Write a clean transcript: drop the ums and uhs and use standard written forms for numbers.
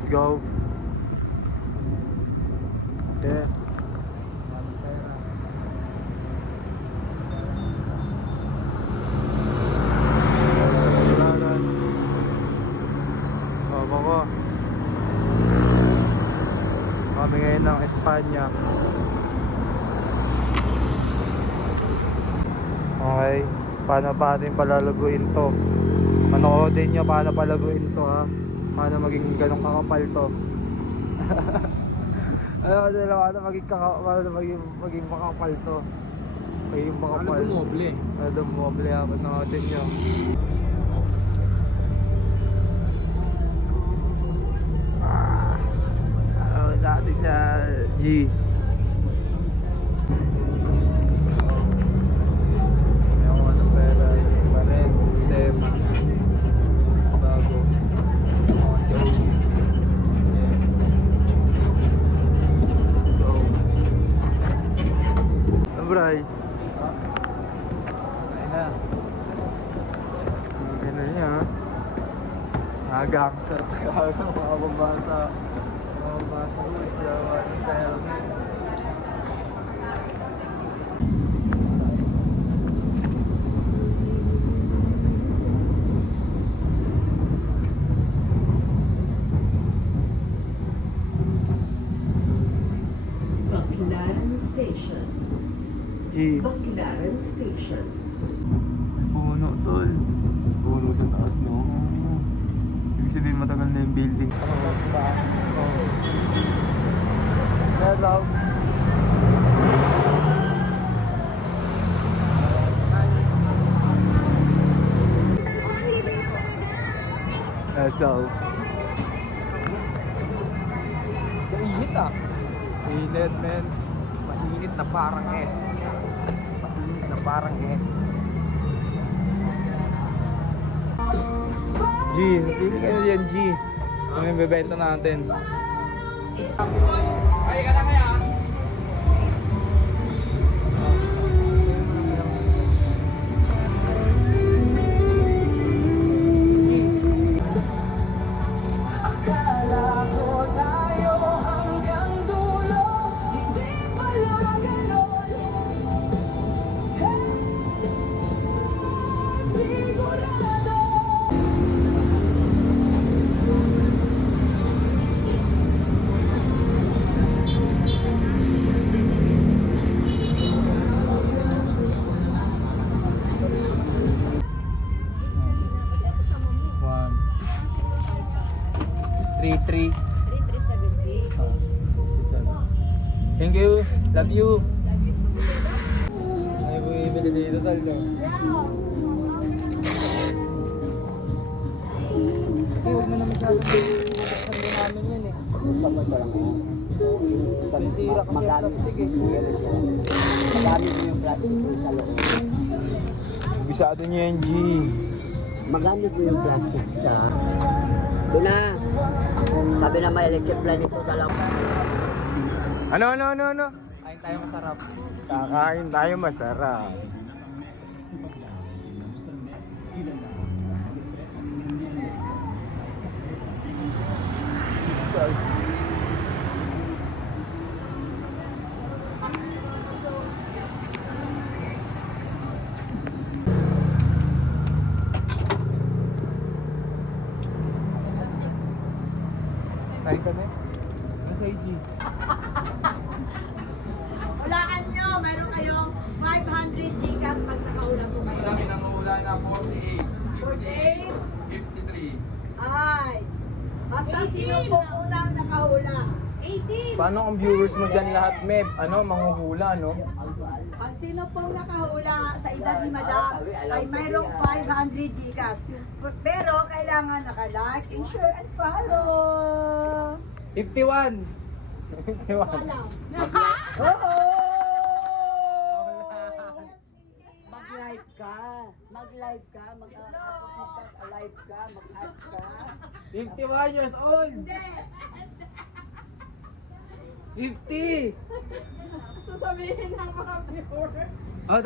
let's go. Okay. Kami ngayon ng Espanya. Okay, paano pa natin palalaguin to? Manoodin nyo paano palaguin to, ha? Paano maging ganong kakapal to? Paano maging makapal to? Maging makapal. Ano dumoble? Ano dumoble, ha? Manoodin nyo. Natin na G. Yung ano pera, pa rin, sistema bago kasi let's go. Abray ayun na niya, ha? Gangster tayo makababasa ko, yawa ng tayo. Baclaran Station. G. Baclaran Station. Puno, tol. Puno sa taas, no? Ibig sabihin matagal na yung building. Hello. So, mainit ah. Mainit, men. Mainit na parang S. Mainit na parang S. G, pili ka na yan, G. Ano yung bebenta natin? Ay, ka na kaya? Thank you. Love you. Ay, bumibili dito talaga. Huwag mo na masyadong bubuksan din namin yun eh. Kapag ko lang yun. Panisira kasi ang plastic eh. Magamit mo yung plastic mo sa loob. Bisado niyo yan, G. Magamit mo yung plastic sa... Doon na. Sabi na may electric plan ito sa loob. Ano? Kain tayo masarap. Kakain tayo masarap. Kain kami? Nasa IG. Hulaan nyo, meron kayong 500 Gcash pag nakahula po kayo. Kami nanguhula na 48, 48? 53. Ay, basta sino po unang nakahula? 18. Paano ang viewers mo dyan lahat, Meb? Ano, manghuhula, no? Ang sino pong nakahula sa edad ni Madam ay mayroong 500 Gcash. Pero kailangan naka-like, and share, and follow. 51! 51. Alam. Oo! Mag-live ka. Mag-live ka. Mag-live ka. Mag-live ka. 51 years old! Hindi. 50! Sasabihin ng mga viewers. Oh,